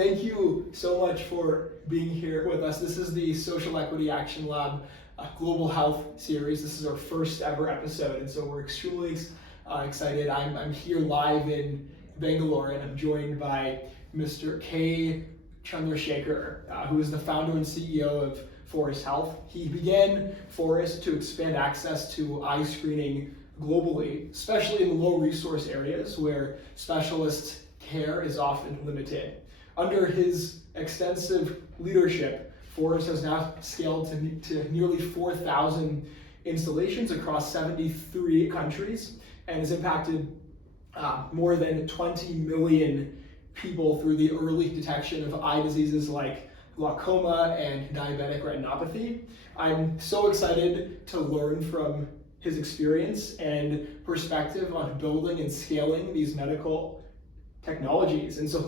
Thank you so much for being here with us. This is the Social Equity Action Lab Global Health Series. This is our first ever episode, and so we're extremely excited. I'm here live in Bangalore, and I'm joined by Mr. K. Chandrasekhar, who is the founder and CEO of Forus Health. He began Forus to expand access to eye screening globally, especially in low resource areas where specialist care is often limited. Under his extensive leadership, Forus has now scaled to nearly 4,000 installations across 73 countries and has impacted more than 20 million people through the early detection of eye diseases like glaucoma and diabetic retinopathy. I'm so excited to learn from his experience and perspective on building and scaling these medical technologies. And so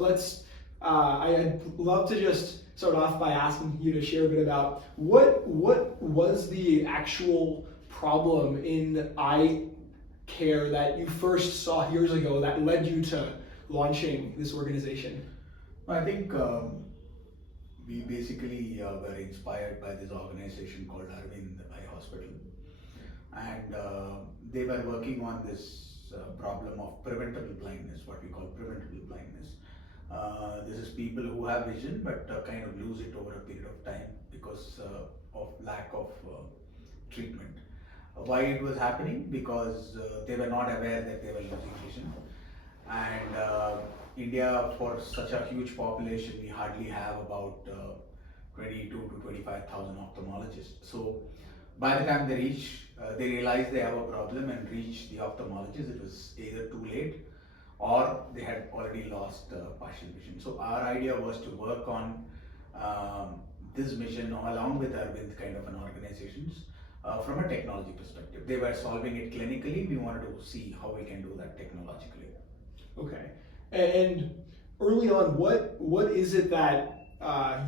I'd love to just start off by asking you to share a bit about what was the actual problem in eye care that you first saw years ago that led you to launching this organization? I think we basically were inspired by this organization called Arvind Eye Hospital, and they were working on this problem of preventable blindness, what we call preventable blindness. This is people who have vision but kind of lose it over a period of time because of lack of treatment. Why it was happening? Because they were not aware that they were losing vision. And India, for such a huge population, we hardly have about 22 to 25,000 ophthalmologists. So by the time they realize they have a problem and reach the ophthalmologist, it was either too late or they had already lost partial vision. So our idea was to work on this mission along with Arvind kind of an organizations from a technology perspective. They were solving it clinically. We wanted to see how we can do that technologically. Okay. And early on, what is it that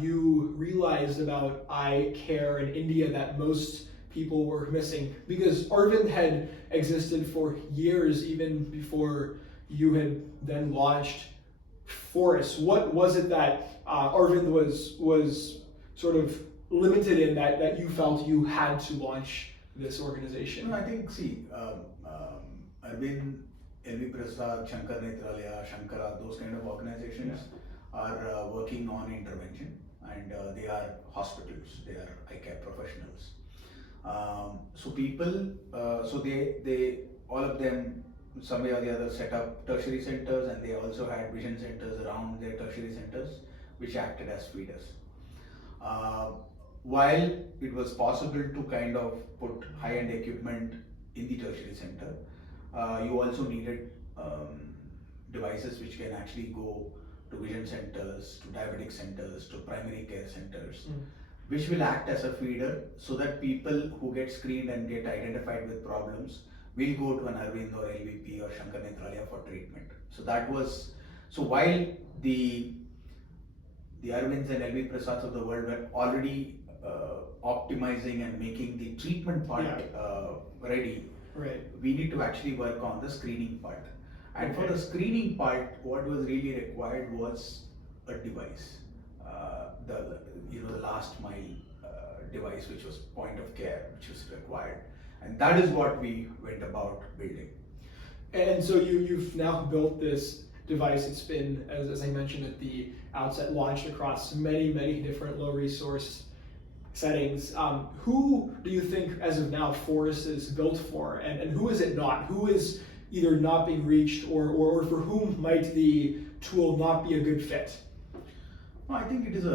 you realized about eye care in India that most people were missing? Because Arvind had existed for years, even before you had then launched Forus. What was it that Arvind was sort of limited in that you felt you had to launch this organization? No, I think, Arvind, LV Prasad, Shankar Netralaya, Shankara, those kind of organizations are working on intervention, and they are hospitals, they are eye care professionals. So people, they all of them, some way or the other, set up tertiary centers, and they also had vision centers around their tertiary centers, which acted as feeders. While it was possible to kind of put high-end equipment in the tertiary center, you also needed devices which can actually go to vision centers, to diabetic centers, to primary care centers, which will act as a feeder so that people who get screened and get identified with problems will go to an Arvind or LVP or Shankar Netralaya for treatment. So while the Arvinds and LV Prasads of the world were already optimizing and making the treatment part ready, right, we need to actually work on the screening part. And for the screening part, what was really required was a device, the last mile device, which was point of care, which was required, and that is what we went about building. And so you've now built this device. It's been, as I mentioned at the outset, launched across many different low resource settings. Who do you think, as of now, Forus is built for, and who is it not? Who is either not being reached, or for whom might the tool not be a good fit? No, I think it is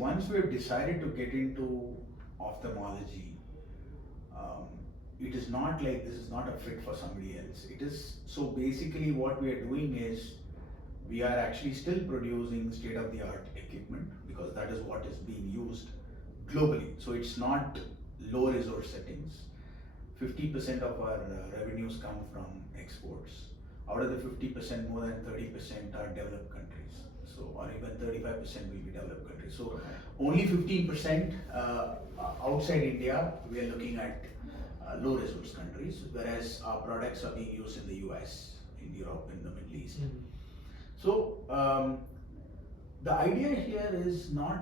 once we have decided to get into ophthalmology, it is not like this is not a fit for somebody else. It is, so basically what we are doing is we are actually still producing state-of-the-art equipment, because that is what is being used globally. So it's not low resource settings. 50% of our revenues come from exports. Out of the 50%, more than 30% are developed countries. So, or even 35% will be developed countries. So only 15% outside India, we are looking at low resource countries, whereas our products are being used in the US, in Europe, in the Middle East. So the idea here is not,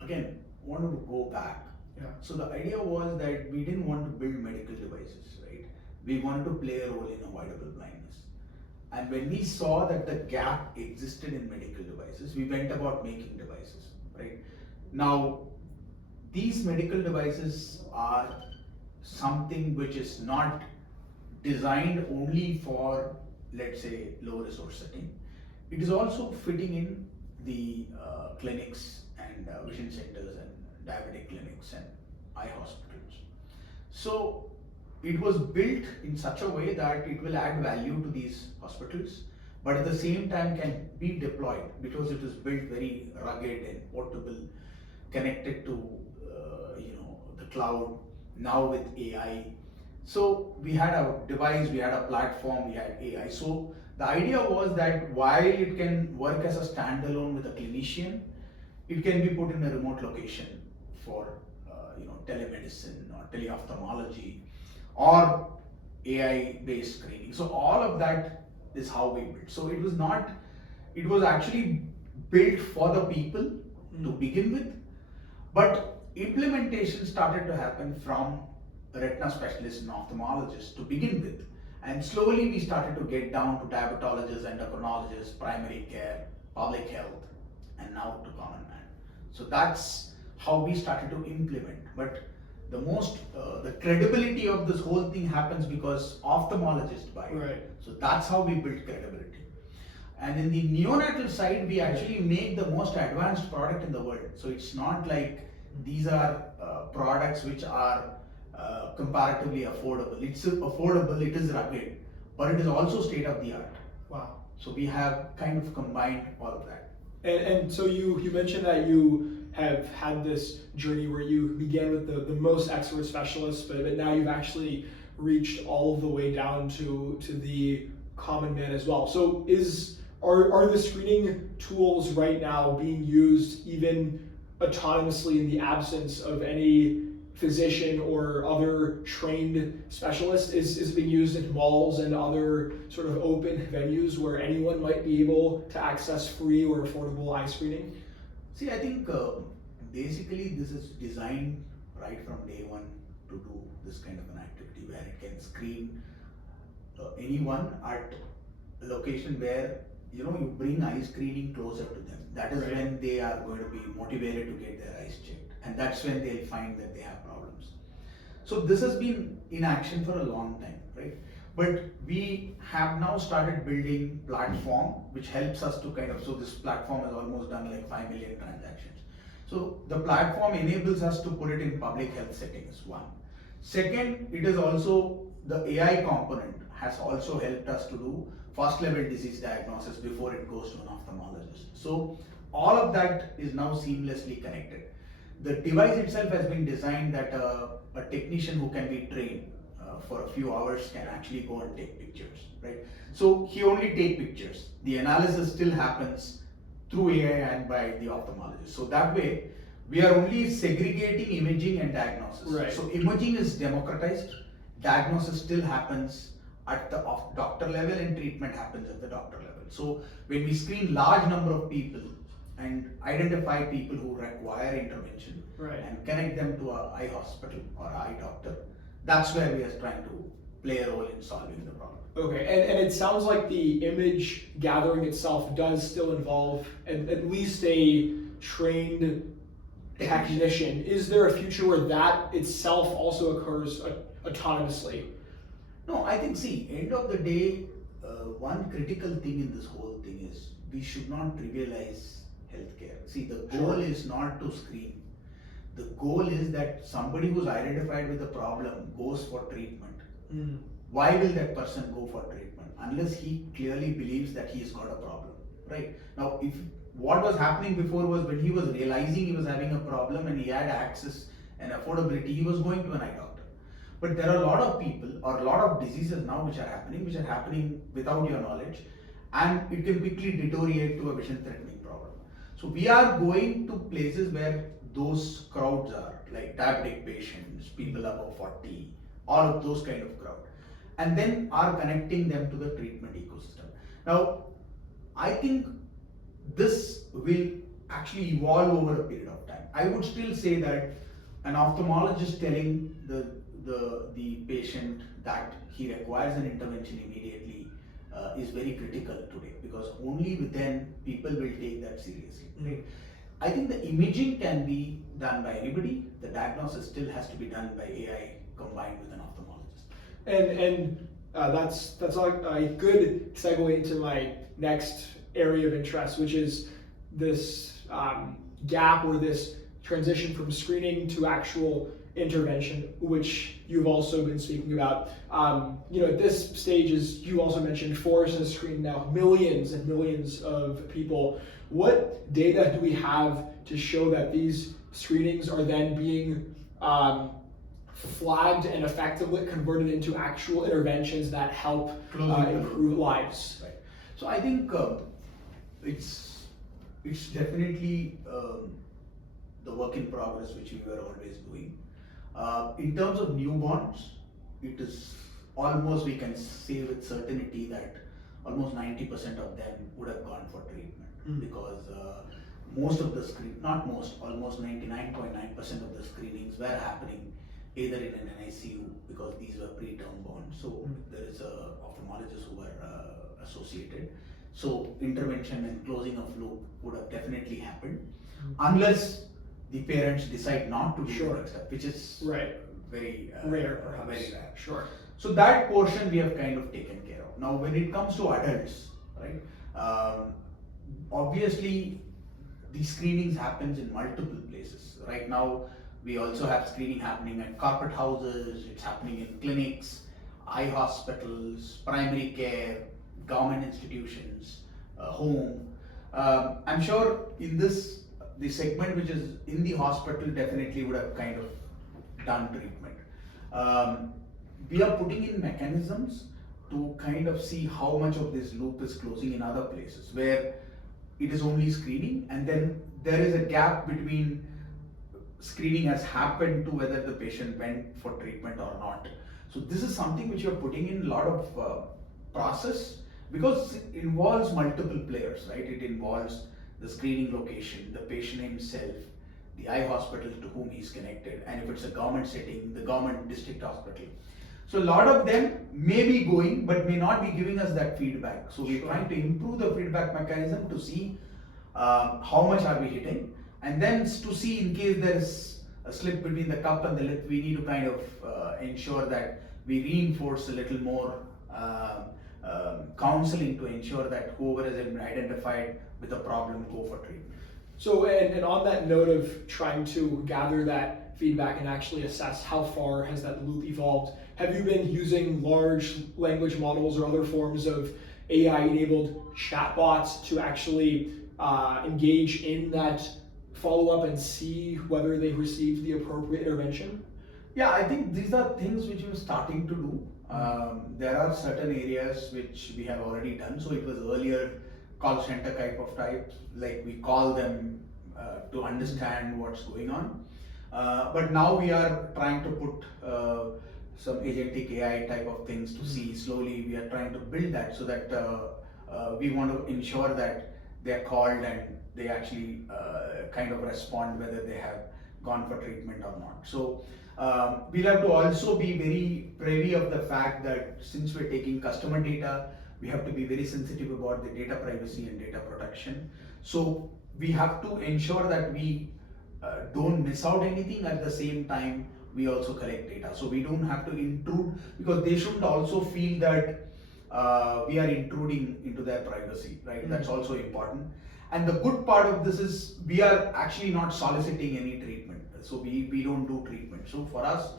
again, wanted to go back. Yeah. So the idea was that we didn't want to build medical devices, right? We wanted to play a role in avoidable blindness. And when we saw that the gap existed in medical devices, we went about making devices, right? Now, these medical devices are something which is not designed only for, let's say, low resource setting. It is also fitting in the clinics and vision centers and diabetic clinics and eye hospitals. So it was built in such a way that it will add value to these hospitals, but at the same time can be deployed because it is built very rugged and portable, connected to the cloud, now with AI. So we had a device, we had a platform, we had AI. So the idea was that while it can work as a standalone with a clinician, it can be put in a remote location for telemedicine or teleophthalmology or AI-based screening. So all of that is how we built. So it was actually built for the people to begin with, but implementation started to happen from retina specialists and ophthalmologists to begin with. And slowly we started to get down to diabetologists, endocrinologists, primary care, public health, and now to common man. So that's how we started to implement. But the credibility of this whole thing happens because ophthalmologists buy it. Right. So that's how we build credibility. And in the neonatal side, we actually make the most advanced product in the world. So it's not like these are products which are comparatively affordable. It's affordable, it is rugged, but it is also state of the art. Wow. So we have kind of combined all of that. And so you mentioned that you have had this journey where you began with the most expert specialists, but now you've actually reached all of the way down to the common man as well. So are the screening tools right now being used even autonomously in the absence of any physician or other trained specialist? Is it being used in malls and other sort of open venues where anyone might be able to access free or affordable eye screening? See, I think basically this is designed right from day one to do this kind of an activity where it can screen anyone at a location where you bring eye screening closer to them. That is when they are going to be motivated to get their eyes checked, and that's when they'll find that they have problems. So this has been in action for a long time, right? But we have now started building platform which helps us to so this platform has almost done like 5 million transactions. So the platform enables us to put it in public health settings, one. Second, it is also the AI component has also helped us to do first level disease diagnosis before it goes to an ophthalmologist. So all of that is now seamlessly connected. The device itself has been designed that a technician who can be trained for a few hours can actually go and take pictures, right? So he only take pictures. The analysis still happens through AI and by the ophthalmologist. So that way, we are only segregating imaging and diagnosis. Right. So imaging is democratized, diagnosis still happens at the doctor level and treatment happens at the doctor level. So when we screen large number of people and identify people who require intervention and connect them to an eye hospital or eye doctor, that's where we are trying to play a role in solving the problem. Okay, and it sounds like the image gathering itself does still involve at least a trained technician. Is there a future where that itself also occurs autonomously? No, I think, end of the day, one critical thing in this whole thing is we should not trivialize healthcare. See, the goal is not to screen. The goal is that somebody who's identified with a problem goes for treatment. Why will that person go for treatment? Unless he clearly believes that he's got a problem, right? Now, if what was happening before was when he was realizing he was having a problem and he had access and affordability, he was going to an eye doctor. But there are a lot of people or a lot of diseases now which are happening without your knowledge, and it can quickly deteriorate to a vision threatening problem. So we are going to places where those crowds are, like diabetic patients, people above 40, all of those kind of crowd, and then are connecting them to the treatment ecosystem. Now, I think, this will actually evolve over a period of time. I would still say that an ophthalmologist telling the patient that he requires an intervention immediately is very critical today, because only then people will take that seriously. Right? I think the imaging can be done by anybody. The diagnosis still has to be done by AI combined with an ophthalmologist. And that's a good segue into my next area of interest, which is this gap or this transition from screening to actual intervention, which you've also been speaking about. At this stage, as you also mentioned, Forus has screened now millions and millions of people. What data do we have to show that these screenings are then being flagged and effectively converted into actual interventions that help improve lives? Right. So I think it's definitely the work in progress which we were always doing. In terms of newborns, it is almost, we can say with certainty that almost 90% of them would have gone for treatment, because most of the almost 99.9% of the screenings were happening either in an ICU, because these were preterm born. So there is a ophthalmologists who were associated. So intervention and closing of loop would have definitely happened, unless the parents decide not to do the next step, which is very rare, perhaps. Very rare. Sure. So that portion we have kind of taken care of. Now, when it comes to adults, right? Obviously, the screenings happens in multiple places. Right now, we also have screening happening at corporate houses. It's happening in clinics, eye hospitals, primary care, government institutions, home. I'm sure in the segment which is in the hospital definitely would have kind of done treatment. We are putting in mechanisms to kind of see how much of this loop is closing in other places where it is only screening, and then there is a gap between screening has happened to whether the patient went for treatment or not. So this is something which you're putting in a lot of process, because it involves multiple players, right? It involves the screening location, the patient himself, the eye hospital to whom he's connected, and if it's a government setting, the government district hospital. So a lot of them may be going, but may not be giving us that feedback. So we're trying to improve the feedback mechanism to see how much are we hitting, and then to see in case there is a slip between the cup and the lip, we need to kind of ensure that we reinforce a little more counseling to ensure that whoever is identified with a problem go for treatment. So, and on that note of trying to gather that feedback and actually assess how far has that loop evolved, have you been using large language models or other forms of AI-enabled chatbots to actually engage in that follow-up and see whether they've received the appropriate intervention? Yeah, I think these are things which we're starting to do. There are certain areas which we have already done. So it was earlier call center types, like we call them to understand what's going on. But now we are trying to put some agentic AI type of things to see. Slowly we are trying to build that so that we want to ensure that they are called and they actually kind of respond whether they have gone for treatment or not. So we'll have to also be very privy of the fact that since we're taking customer data, we have to be very sensitive about the data privacy and data protection. So we have to ensure that we don't miss out anything. At the same time, we also collect data. So we don't have to intrude, because they shouldn't also feel that we are intruding into their privacy, right? That's also important. And the good part of this is we are actually not soliciting any treatment. So we don't do treatment. So for us,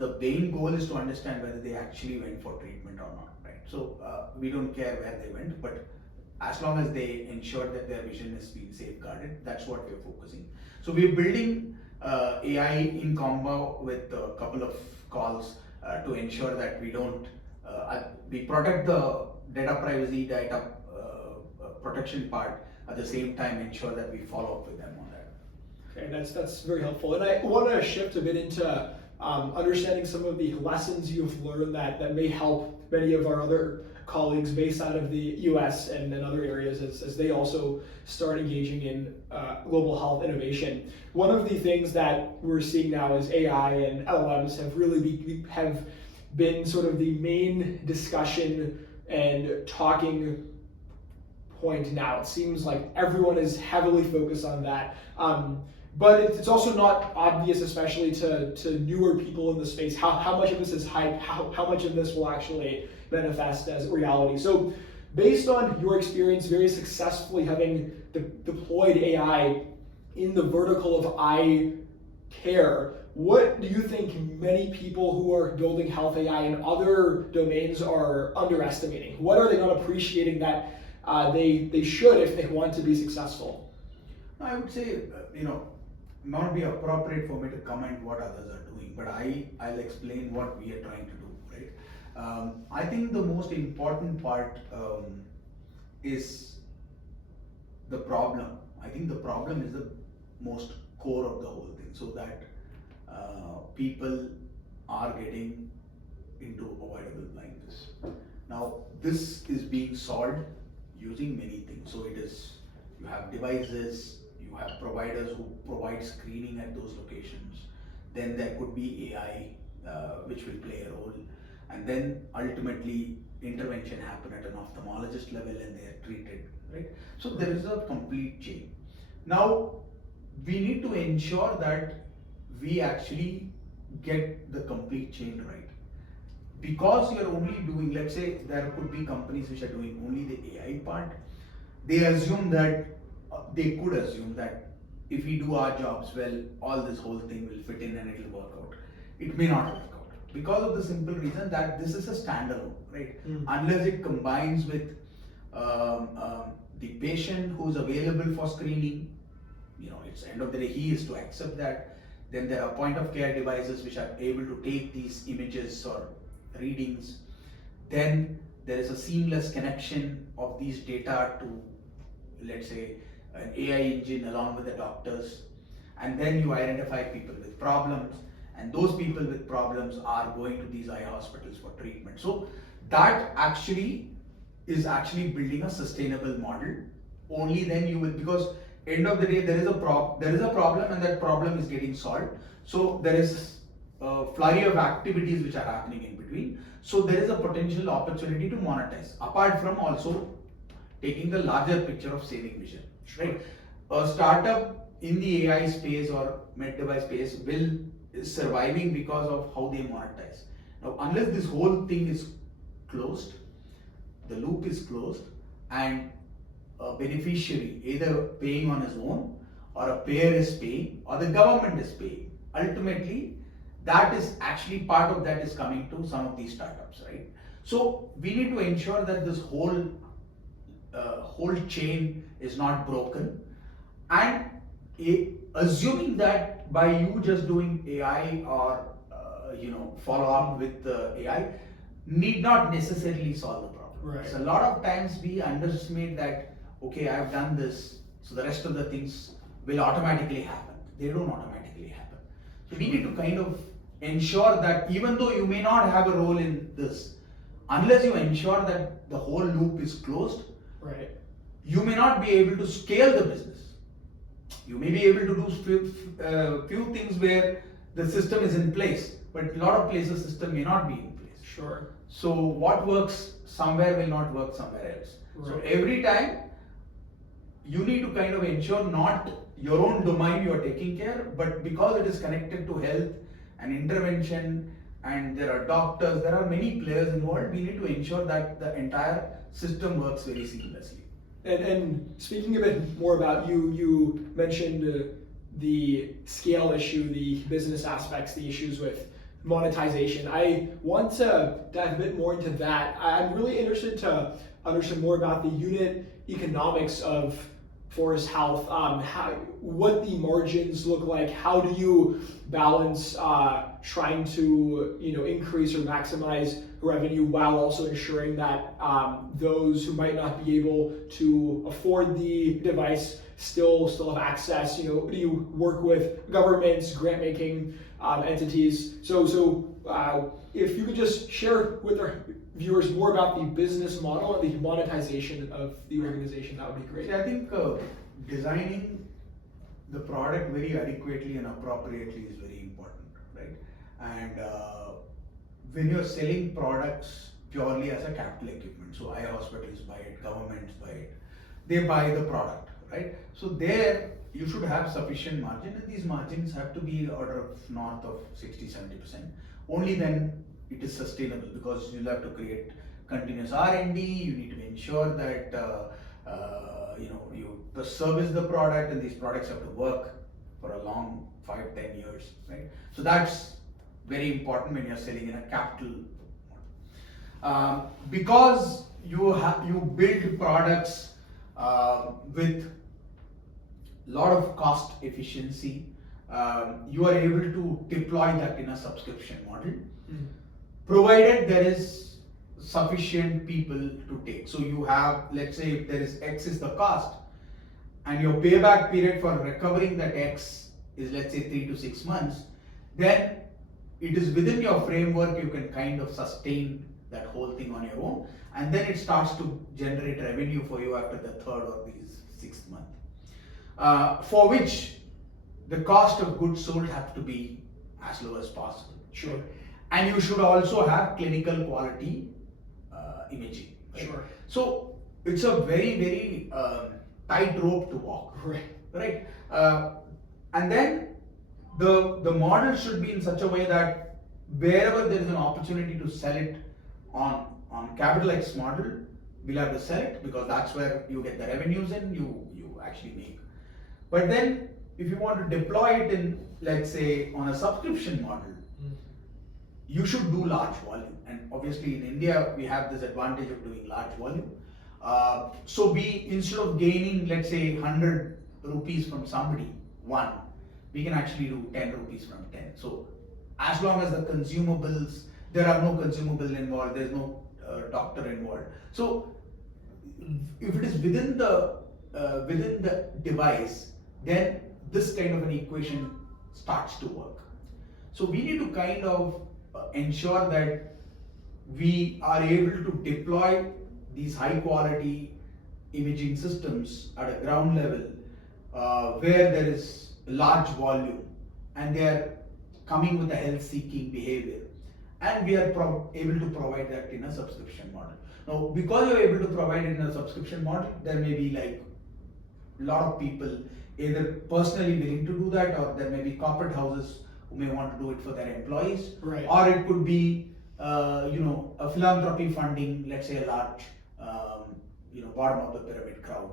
the main goal is to understand whether they actually went for treatment or not, right? So we don't care where they went, but as long as they ensure that their vision is being safeguarded, that's what we're focusing. So we're building AI in combo with a couple of calls to ensure that we don't, we protect the data privacy, data protection part, at the same time ensure that we follow up with them on that. Okay, that's very helpful. And I want to shift a bit into understanding some of the lessons you've learned that may help many of our other colleagues based out of the US and in other areas as they also start engaging in global health innovation. One of the things that we're seeing now is AI and LLMs have really have been sort of the main discussion and talking point now. It seems like everyone is heavily focused on that. But it's also not obvious, especially to newer people in the space, how much of this is hype, how much of this will actually manifest as reality. So based on your experience very successfully having deployed AI in the vertical of eye care, what do you think many people who are building health AI in other domains are underestimating? What are they not appreciating that they should if they want to be successful? I would say, not be appropriate for me to comment what others are doing, but I'll explain what we are trying to do, right? I think the most important part is the problem. I think the problem is the most core of the whole thing, so that people are getting into avoidable blindness. Now, this is being solved using many things. So it is, you have devices, you have providers who provide screening at those locations. Then there could be AI, which will play a role. And then ultimately intervention happen at an ophthalmologist level and they are treated, right? So there is a complete chain. Now, we need to ensure that we actually get the complete chain right. Because you're only doing, let's say there could be companies which are doing only the AI part, they assume that, they could assume that if we do our jobs well, all this whole thing will fit in and it will work out. It may not work out because of the simple reason that this is a standalone, right? Unless it combines with the patient who's available for screening, it's end of the day, he is to accept that. Then there are point of care devices which are able to take these images or readings. Then there is a seamless connection of these data to, let's say, an AI engine along with the doctors. And then you identify people with problems, and those people with problems are going to these eye hospitals for treatment. So that actually is building a sustainable model. Only then you will, because end of the day there is a problem and that problem is getting solved. So there is a flurry of activities which are happening in between. So there is a potential opportunity to monetize, apart from also taking the larger picture of saving vision, right? A startup in the AI space or med device space is surviving because of how they monetize. Now, unless this whole thing is closed, the loop is closed, and a beneficiary either paying on his own, or a payer is paying, or the government is paying, ultimately that is actually part of that is coming to some of these startups, right? So we need to ensure that this whole chain is not broken, and assuming that by you just doing AI or follow up with AI need not necessarily solve the problem. Right. So a lot of times we underestimate that, okay, I've done this, so the rest of the things will automatically happen. They don't automatically happen. So we need to kind of ensure that even though you may not have a role in this, unless you ensure that the whole loop is closed, right, you may not be able to scale the business. You may be able to do few things where the system is in place, but a lot of places system may not be in place. Sure. So what works somewhere will not work somewhere else. Right. So every time you need to kind of ensure not your own domain you are taking care, but because it is connected to health and intervention, and there are doctors, there are many players involved, we need to ensure that the entire system works very seamlessly. And speaking a bit more about you mentioned the scale issue, the business aspects, the issues with monetization. I want to dive a bit more into that. I'm really interested to understand more about the unit economics of Forus Health, what the margins look like. How do you balance trying to increase or maximize revenue while also ensuring that those who might not be able to afford the device still have access? Do you work with governments, grant making entities? So if you could just share with viewers more about the business model and the monetization of the organization, that would be great. See, I think designing the product very adequately and appropriately is very important, right? And when you're selling products purely as a capital equipment, so eye hospitals buy it, governments buy it, they buy the product, right? So there you should have sufficient margin, and these margins have to be order of north of 60-70%. Only then it is sustainable, because you'll have to create continuous R&D. You need to ensure that you service the product, and these products have to work for a long 5-10 years, right? So that's very important when you're selling in a capital because you build products with lot of cost efficiency. You are able to deploy that in a subscription model, provided there is sufficient people to take. So you have, let's say, if there is X is the cost, and your payback period for recovering that X is, let's say, 3 to 6 months, then it is within your framework. You can kind of sustain that whole thing on your own, and then it starts to generate revenue for you after the 3rd or the 6th month, for which the cost of goods sold have to be as low as possible. Sure. And you should also have clinical quality imaging. Right? Sure. So it's a very, very tight rope to walk. Right. And then the model should be in such a way that wherever there is an opportunity to sell it on capital X model, we'll have to sell it, because that's where you get the revenues and you actually make. But then if you want to deploy it in, let's say, on a subscription model, you should do large volume. And obviously in India, we have this advantage of doing large volume. So we, instead of gaining, let's say, 100 rupees from somebody, we can actually do 10 rupees from 10. So as long as the consumables, there are no consumable involved, there's no doctor involved. So if it is within the device, then this kind of an equation starts to work. So we need to kind of ensure that we are able to deploy these high quality imaging systems at a ground level, where there is large volume and they are coming with a health seeking behavior, and we are able to provide that in a subscription model. Now, because you are able to provide it in a subscription model, there may be like a lot of people either personally willing to do that, or there may be corporate houses who may want to do it for their employees, right. Or it could be a philanthropy funding, let's say a large bottom of the pyramid crowd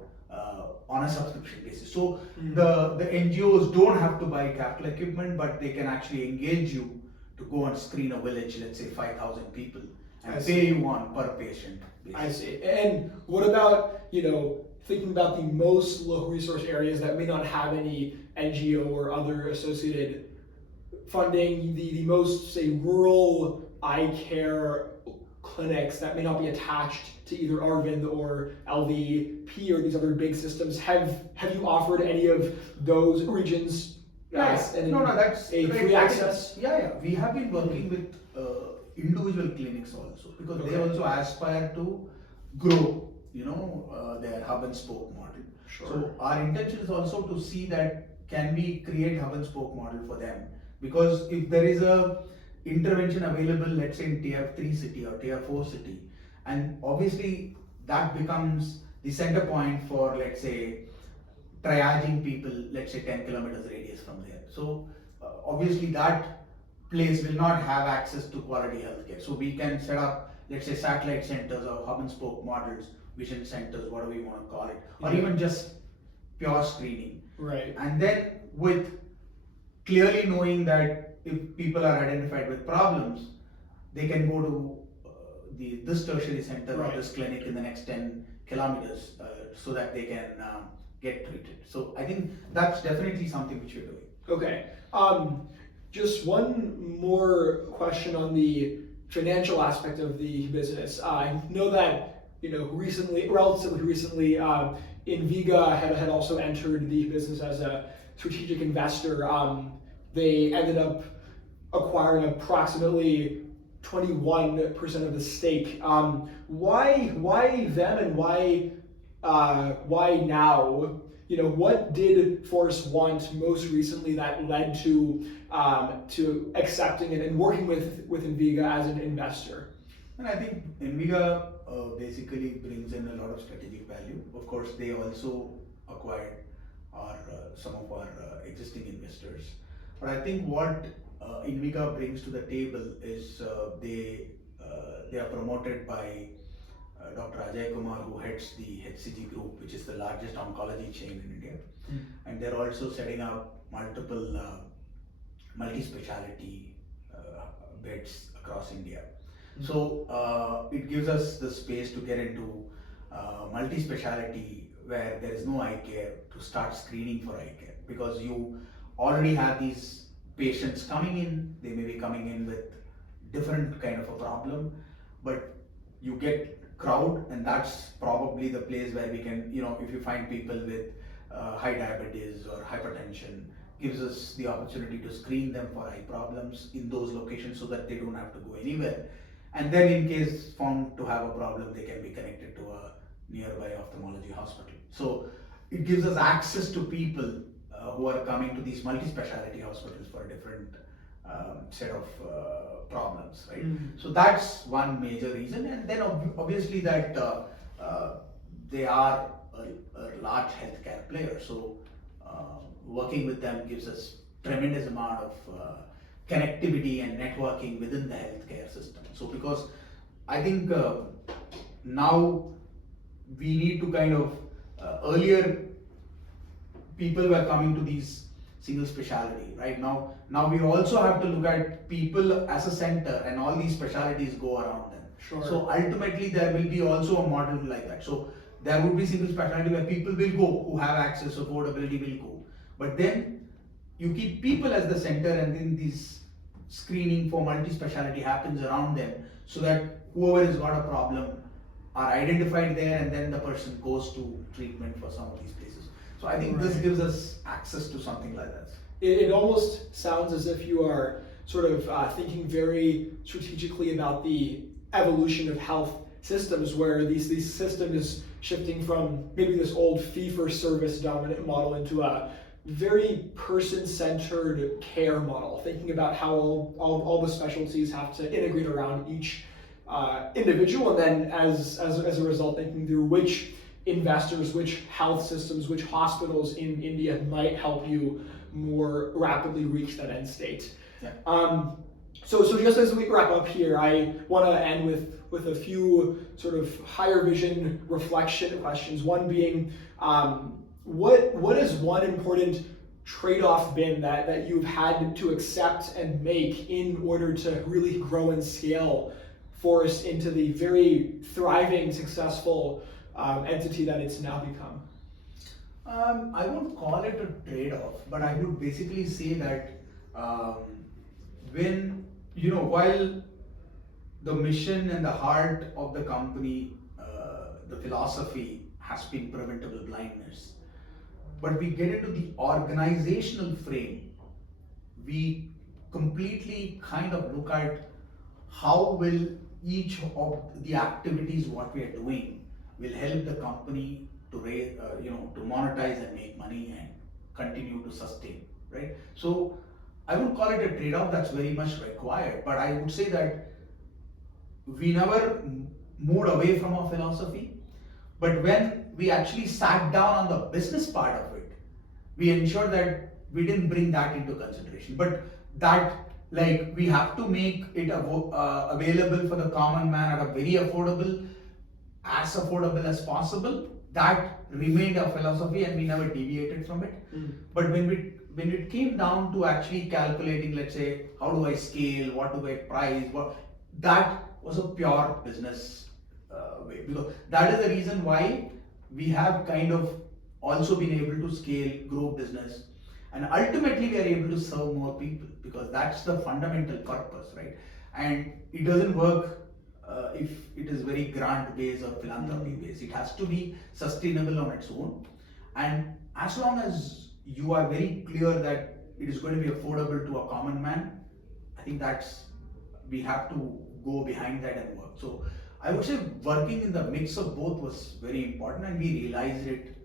on a subscription basis. So the NGOs don't have to buy capital equipment, but they can actually engage you to go and screen a village, let's say 5,000 people, and pay you on per patient basis. I see. And what about, thinking about the most low resource areas that may not have any NGO or other associated funding, the most, say, rural eye care clinics that may not be attached to either Arvind or LVP or these other big systems? Have you offered any of those regions? That's a free access? Yeah. We have been working with individual clinics also, because they also aspire to grow, their hub and spoke model. Sure. So our intention is also to see that can we create hub and spoke model for them, because if there is a intervention available, let's say in tier 3 city or tier 4 city, and obviously that becomes the center point for, let's say, triaging people, let's say 10 kilometers radius from there. So obviously that place will not have access to quality healthcare. So we can set up, let's say, satellite centers or hub and spoke models, vision centers, whatever you want to call it, or even just pure screening. Right. And then with clearly knowing that if people are identified with problems, they can go to this tertiary center or this clinic in the next 10 kilometers so that they can get treated. So I think that's definitely something which we're doing. Okay. Just one more question on the financial aspect of the business. I know that relatively recently, Inviga had also entered the business as a strategic investor. They ended up acquiring approximately 21% of the stake. Why them, and why now? What did Forus want most recently that led to accepting it and working with Inviga as an investor? And I think Nviga basically brings in a lot of strategic value. Of course, they also acquired some of our existing investors. But I think what Nviga brings to the table is they are promoted by Dr. Ajay Kumar, who heads the HCG group, which is the largest oncology chain in India. And they're also setting up multiple multi-speciality beds across India. So it gives us the space to get into multi-speciality where there is no eye care, to start screening for eye care, because you already have these patients coming in. They may be coming in with different kind of a problem, but you get crowd, and that's probably the place where we can, if you find people with high diabetes or hypertension, gives us the opportunity to screen them for eye problems in those locations so that they don't have to go anywhere. And then in case found to have a problem, they can be connected to a nearby ophthalmology hospital. So it gives us access to people who are coming to these multi-speciality hospitals for a different set of problems, right? So that's one major reason. And then obviously that they are a large healthcare player. So working with them gives us tremendous amount of connectivity and networking within the healthcare system. So because I think now we need to kind of, earlier people were coming to these single speciality, right? Now we also have to look at people as a center, and all these specialties go around them. Sure. So ultimately there will be also a model like that. So there would be single specialty where people will go, who have access, affordability will go. But then you keep people as the center, and then this screening for multi-speciality happens around them, so that whoever has got a problem are identified there, and then the person goes to treatment for some of these places. So I think this gives us access to something like that. It almost sounds as if you are sort of thinking very strategically about the evolution of health systems, where these systems shifting from maybe this old fee-for-service dominant model into a very person-centered care model, thinking about how all the specialties have to integrate around each individual, and then as a result thinking through which investors, which health systems, which hospitals in India might help you more rapidly reach that end state. Yeah. So just as we wrap up here, I want to end with a few sort of higher vision reflection questions. One being, what is one important trade-off been that you've had to accept and make in order to really grow and scale Forus into the very thriving, successful entity that it's now become? I won't call it a trade-off, but I would basically say that when, while the mission and the heart of the company, the philosophy has been preventable blindness, but we get into the organizational frame, we completely kind of look at how will each of the activities what we are doing will help the company to raise, to monetize and make money and continue to sustain, right? So I would call it a trade-off that's very much required, but I would say that we never moved away from our philosophy, but when we actually sat down on the business part of it, we ensured that we didn't bring that into consideration, but that we have to make it available for the common man at a very affordable as possible. That remained our philosophy, and we never deviated from it. But when it came down to actually calculating, let's say, how do I scale, what do I price, that was a pure business way, because that is the reason why we have kind of also been able to scale, grow business, and ultimately we are able to serve more people, because that's the fundamental purpose, right? And it doesn't work if it is very grant based or philanthropy based. It has to be sustainable on its own, and as long as you are very clear that it is going to be affordable to a common man, I think we have to go behind that and work. So I would say working in the mix of both was very important, and we realized it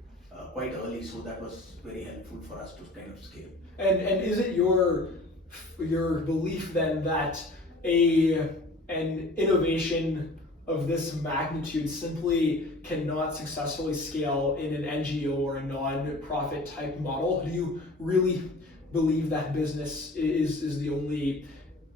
quite early. So that was very helpful for us to kind of scale. And is it your belief then that an innovation of this magnitude simply cannot successfully scale in an NGO or a non-profit type model? Do you really believe that business is the only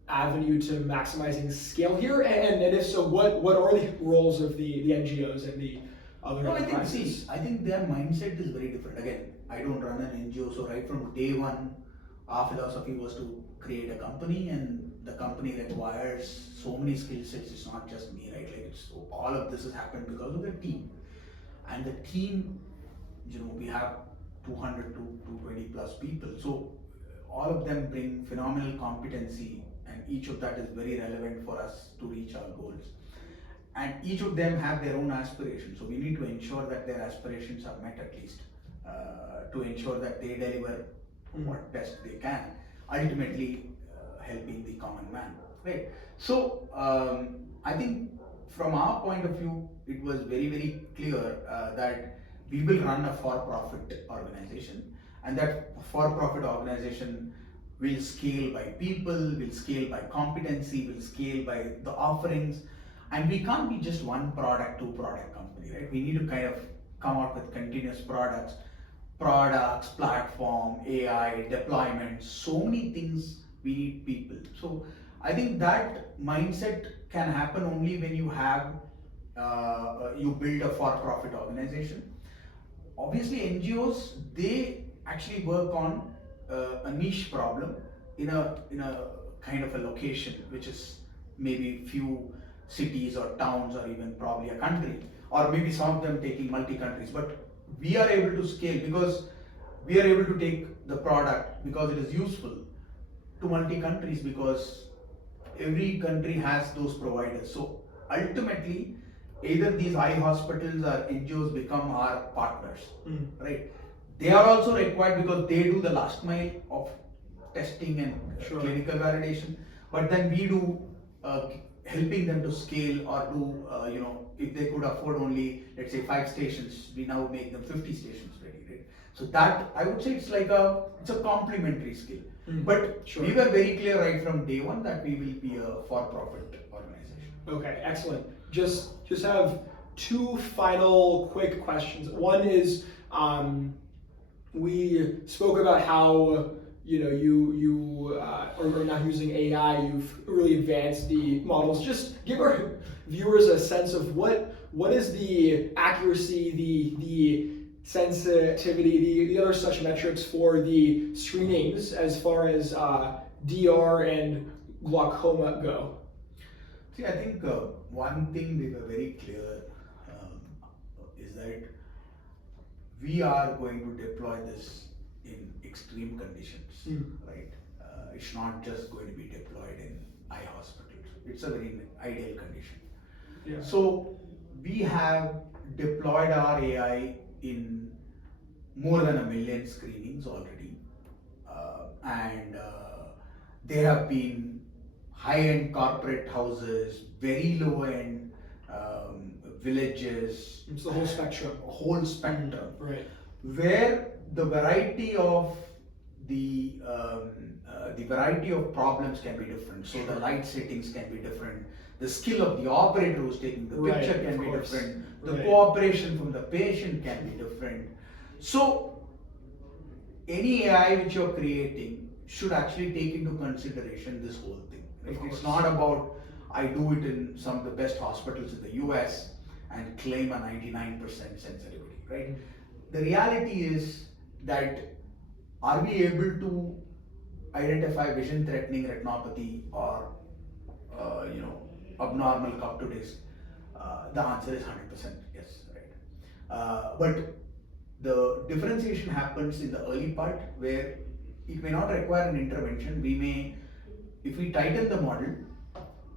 avenue to maximizing scale here? And if so, what are the roles of the NGOs and the other enterprises? I think their mindset is very different. Again, I don't run an NGO, so right from day one, our philosophy was to create a company, and the company requires so many skill sets. It's not just me, right? Like all of this has happened because of the team, and the team, we have 200 to 220 plus people. So all of them bring phenomenal competency, and each of that is very relevant for us to reach our goals. And each of them have their own aspirations. So we need to ensure that their aspirations are met at least, to ensure that they deliver what best they can, ultimately helping the common man, right? So I think from our point of view, it was very, very clear that we will run a for-profit organization, and that for-profit organization will scale by people, will scale by competency, will scale by the offerings, and we can't be just one product, two product company, right? We need to kind of come out with continuous products, platform, AI, deployment, so many things. We need people. So I think that mindset can happen only when you have you build a for-profit organization. Obviously, NGOs, they actually work on a niche problem in a kind of a location, which is maybe few cities or towns, or even probably a country, or maybe some of them taking multi-countries. But we are able to scale because we are able to take the product, because it is useful, to multi-countries, because every country has those providers. So ultimately, either these eye hospitals or NGOs become our partners, right? They are also required because they do the last mile of testing and clinical validation, but then we do helping them to scale, or do if they could afford only, let's say, 5 stations, we now make them 50 stations ready, right? So that, I would say, it's a complementary skill. But we were very clear right from day one that we will be a for-profit organization. Okay, excellent. Just have 2 final quick questions. One is, we spoke about how you are now using AI. You've really advanced the models. Just give our viewers a sense of what is the accuracy, the sensitivity, the other such metrics for the screenings as far as DR and glaucoma go. See, I think one thing we were very clear is that we are going to deploy this in extreme conditions, right? It's not just going to be deployed in eye hospitals. It's a very ideal condition. Yeah. So we have deployed our AI in more than 1 million screenings already, and there have been high-end corporate houses, very low-end villages. It's the whole spectrum. Right. Where the variety of problems can be different. So the light settings can be different. The skill of the operator who's taking the picture can be different. The cooperation from the patient can be different. So any AI which you're creating should actually take into consideration this whole thing. Right? It's not about I do it in some of the best hospitals in the US and claim a 99% sensitivity, right? The reality is that are we able to identify vision-threatening retinopathy or abnormal cup to disc? The answer is 100% yes, right? But the differentiation happens in the early part where it may not require an intervention. We may, if we tighten the model,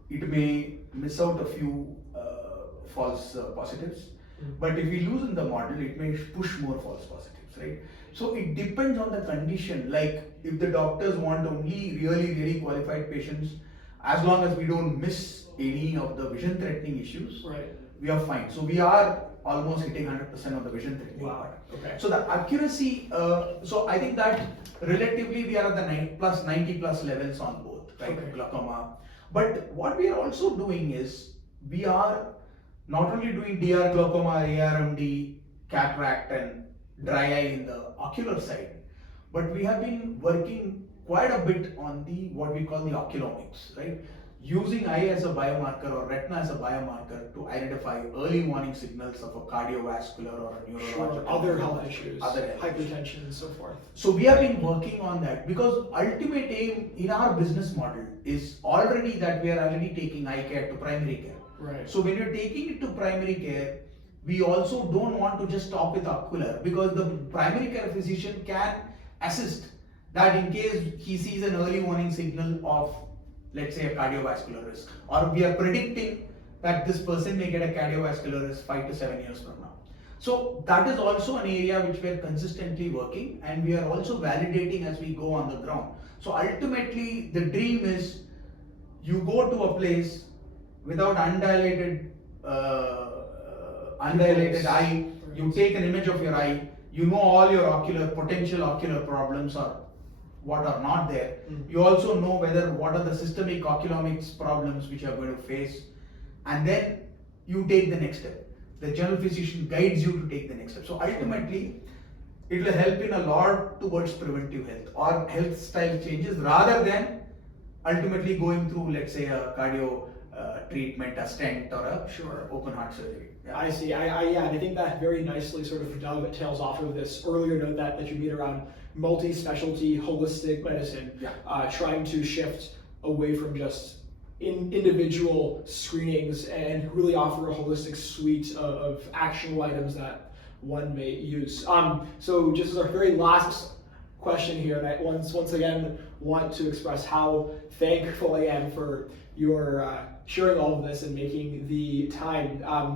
it may miss out a few false positives. But if we loosen the model, it may push more false positives, right? So it depends on the condition. Like if the doctors want only really, really qualified patients, as long as we don't miss any of the vision threatening issues, Right. we are fine. So we are almost hitting 100% of the vision threatening Wow. part. Okay. So the accuracy, so I think that relatively we are at the 90 plus levels on both, right? Okay. Glaucoma. But what we are also doing is we are not only doing DR glaucoma, ARMD, cataract and dry eye in the ocular side, but we have been working quite a bit on the what we call the oculomics, right? Using eye as a biomarker or retina as a biomarker to identify early warning signals of a cardiovascular or a neurological, Sure. Other health issues, other health hypertension and so forth. So we have been working on that because ultimate aim in our business model is already that we are already taking eye care to primary care. Right. So when you're taking it to primary care, we also don't want to just stop with ocular because the primary care physician can assist that in case he sees an early warning signal of, let's say, a cardiovascular risk, or we are predicting that this person may get a cardiovascular risk 5 to 7 years from now. So that is also an area which we are consistently working, and we are also validating as we go on the ground. So ultimately the dream is you go to a place without undilated eye, you take an image of your eye, you know all your potential ocular problems or what are not there. You also know what are the systemic oculomics problems which you are going to face, and then you take the next step. The general physician guides you to take the next step. So ultimately, it will help in a lot towards preventive health or health style changes rather than ultimately going through, let's say, a cardio treatment, a stent or a open heart surgery. Yeah. I see. Yeah, and I think that very nicely sort of dovetails off of this earlier note that you made around multi-specialty holistic medicine, trying to shift away from just individual screenings and really offer a holistic suite of actionable items that one may use. So just as our very last question here, and I once again want to express how thankful I am for your sharing all of this and making the time. I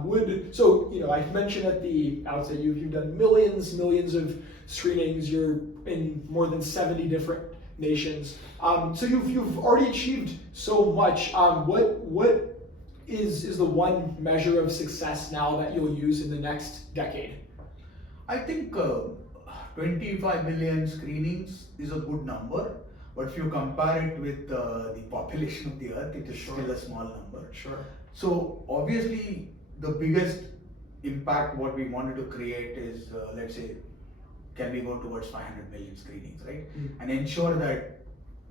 mentioned at the outset you've done millions of screenings. You're in more than 70 different nations. So you've already achieved so much. What is the one measure of success now that you'll use in the next decade? I think 25 million screenings is a good number, but if you compare it with the population of the earth, it is still a small number. Sure. So obviously the biggest impact what we wanted to create is, let's say, can we go towards 500 million screenings, right? And ensure that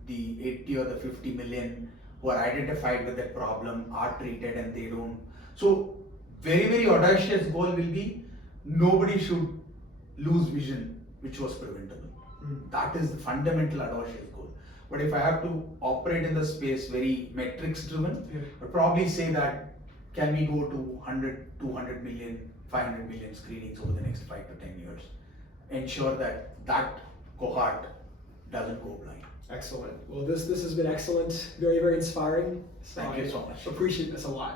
the 80 or the 50 million who are identified with that problem are treated and they don't. So very, very audacious goal will be nobody should lose vision, which was preventable. That is the fundamental audacious goal. But if I have to operate in the space very metrics driven, I'd probably say that can we go to 100, 200 million, 500 million screenings over the next 5 to 10 years. Ensure that cohort doesn't go blind. Excellent. Well, this has been excellent. Very, very inspiring. Thank you so much. Appreciate this a lot.